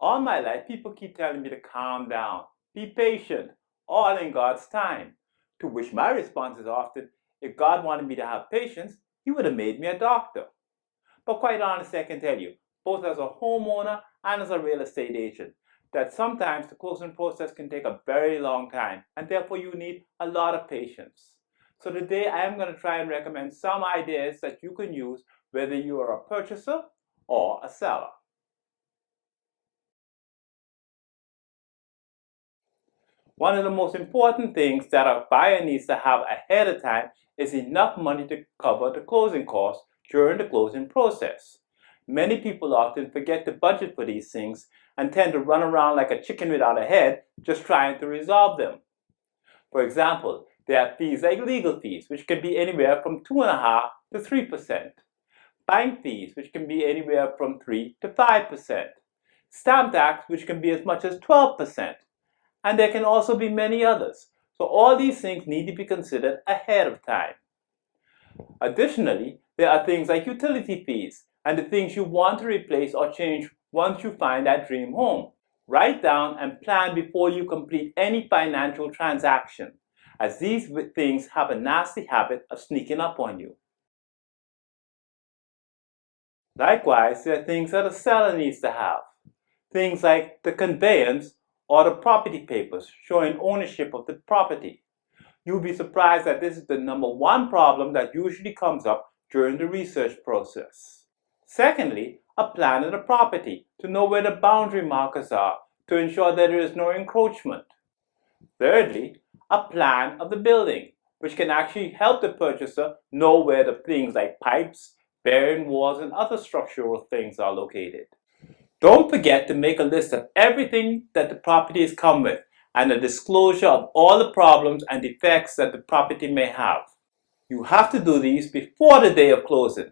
All my life, people keep telling me to calm down, be patient, all in God's time. To which my response is often, if God wanted me to have patience, He would have made me a doctor. But quite honestly, I can tell you, both as a homeowner and as a real estate agent, that sometimes the closing process can take a very long time, and therefore you need a lot of patience. So today I am going to try and recommend some ideas that you can use whether you are a purchaser or a seller. One of the most important things that a buyer needs to have ahead of time is enough money to cover the closing costs during the closing process. Many people often forget to budget for these things and tend to run around like a chicken without a head just trying to resolve them. For example, there are fees like legal fees, which can be anywhere from 2.5% to 3%. Bank fees, which can be anywhere from 3 to 5%. Stamp tax, which can be as much as 12%. And there can also be many others. So all these things need to be considered ahead of time. Additionally, there are things like utility fees and the things you want to replace or change once you find that dream home. Write down and plan before you complete any financial transaction, as these things have a nasty habit of sneaking up on you. Likewise, there are things that a seller needs to have. Things like the conveyance or the property papers showing ownership of the property. You'll be surprised that this is the number one problem that usually comes up during the research process. Secondly, a plan of the property to know where the boundary markers are to ensure that there is no encroachment. Thirdly, a plan of the building, which can actually help the purchaser know where the things like pipes, bearing walls, and other structural things are located. Don't forget to make a list of everything that the property has come with and a disclosure of all the problems and defects that the property may have. You have to do these before the day of closing.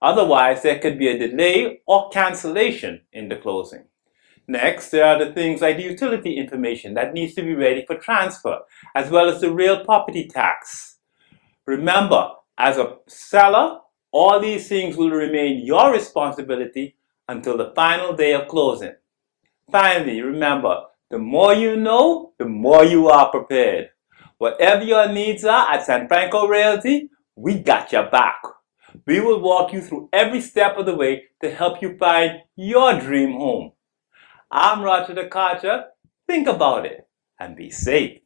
Otherwise, there could be a delay or cancellation in the closing. Next, there are the things like the utility information that needs to be ready for transfer, as well as the real property tax. Remember, as a seller, all these things will remain your responsibility until the final day of closing. Finally, remember, the more you know, the more you are prepared. Whatever your needs are at San Franco Realty, we got your back. We will walk you through every step of the way to help you find your dream home. I'm Roger DeCarter. Think about it and be safe.